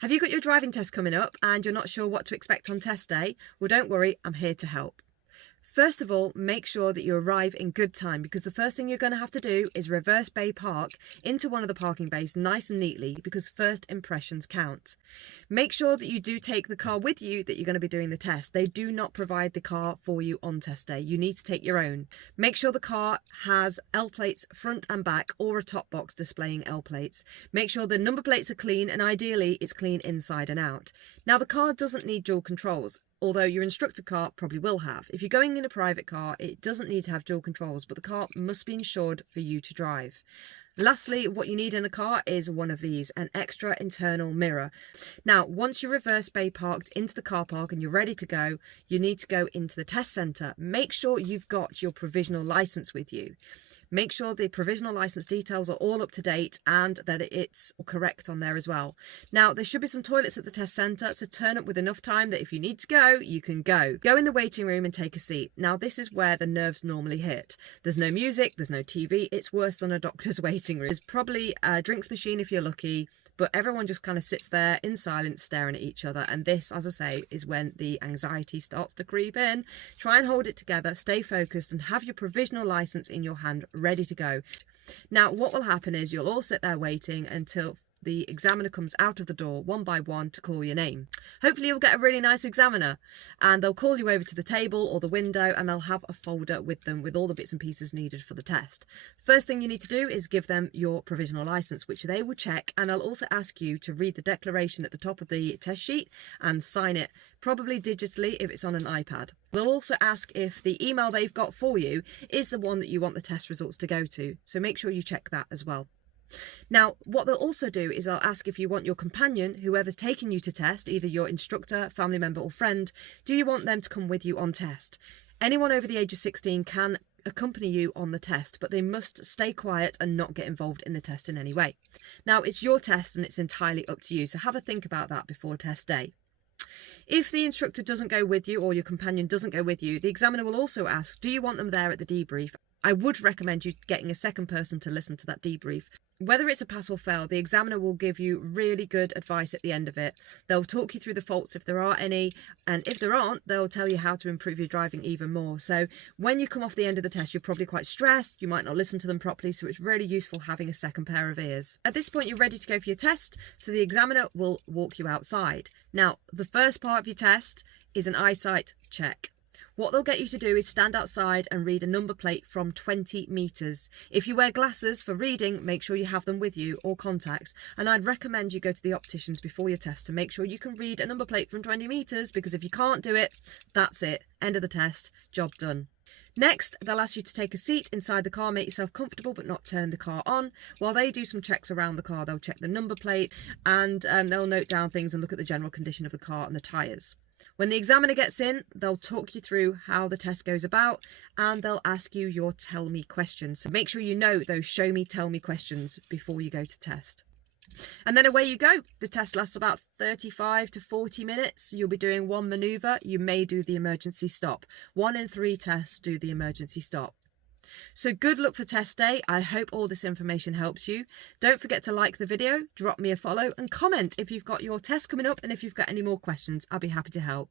Have you got your driving test coming up and you're not sure what to expect on test day? Well, don't worry, I'm here to help. First of all, make sure that you arrive in good time, because the first thing you're going to have to do is reverse bay park into one of the parking bays nice and neatly, because first impressions count. Make sure that you do take the car with you that you're going to be doing the test. They do not provide the car for you on test day. You need to take your own. Make sure the car has L plates front and back, or a top box displaying L plates. Make sure the number plates are clean, and ideally it's clean inside and out. Now, the car doesn't need dual controls, although your instructor car probably will have. If you're going in a private car, it doesn't need to have dual controls, but the car must be insured for you to drive. Lastly, what you need in the car is one of these, an extra internal mirror. Now, once you're reverse bay parked into the car park and you're ready to go, you need to go into the test centre. Make sure you've got your provisional licence with you. Make sure the provisional licence details are all up to date and that it's correct on there as well. Now, there should be some toilets at the test centre, so turn up with enough time that if you need to go, you can go. Go in the waiting room and take a seat. Now, this is where the nerves normally hit. There's no music, there's no TV. It's worse than a doctor's waiting room. There's probably a drinks machine if you're lucky, but everyone just kind of sits there in silence staring at each other. And this, as I say, is when the anxiety starts to creep in. Try and hold it together, stay focused, and have your provisional licence in your hand ready to go. Now, what will happen is you'll all sit there waiting until the examiner comes out of the door one by one to call your name. Hopefully you'll get a really nice examiner, and they'll call you over to the table or the window, and they'll have a folder with them with all the bits and pieces needed for the test. First thing you need to do is give them your provisional licence, which they will check, and they'll also ask you to read the declaration at the top of the test sheet and sign it, probably digitally if it's on an iPad. They'll also ask if the email they've got for you is the one that you want the test results to go to, so make sure you check that as well. Now, what they'll also do is they'll ask if you want your companion, whoever's taking you to test, either your instructor, family member or friend, do you want them to come with you on test? Anyone over the age of 16 can accompany you on the test, but they must stay quiet and not get involved in the test in any way. Now, it's your test and it's entirely up to you, so have a think about that before test day. If the instructor doesn't go with you or your companion doesn't go with you, the examiner will also ask, do you want them there at the debrief? I would recommend you getting a second person to listen to that debrief. Whether it's a pass or fail, the examiner will give you really good advice at the end of it. They'll talk you through the faults if there are any, and if there aren't, they'll tell you how to improve your driving even more. So when you come off the end of the test, you're probably quite stressed, you might not listen to them properly, so it's really useful having a second pair of ears. At this point, you're ready to go for your test, so the examiner will walk you outside. Now, the first part of your test is an eyesight check. What they'll get you to do is stand outside and read a number plate from 20 metres. If you wear glasses for reading, make sure you have them with you, or contacts. And I'd recommend you go to the opticians before your test to make sure you can read a number plate from 20 metres, because if you can't do it, that's it. End of the test, job done. Next, they'll ask you to take a seat inside the car, make yourself comfortable but not turn the car on. While they do some checks around the car, they'll check the number plate and they'll note down things and look at the general condition of the car and the tyres. When the examiner gets in, they'll talk you through how the test goes about and they'll ask you your tell me questions. So make sure you know those show me, tell me questions before you go to test. And then away you go. The test lasts about 35 to 40 minutes. You'll be doing one manoeuvre. You may do the emergency stop. 1 in 3 tests do the emergency stop. So good luck for test day. I hope all this information helps you. Don't forget to like the video, drop me a follow and comment if you've got your test coming up and if you've got any more questions. I'll be happy to help.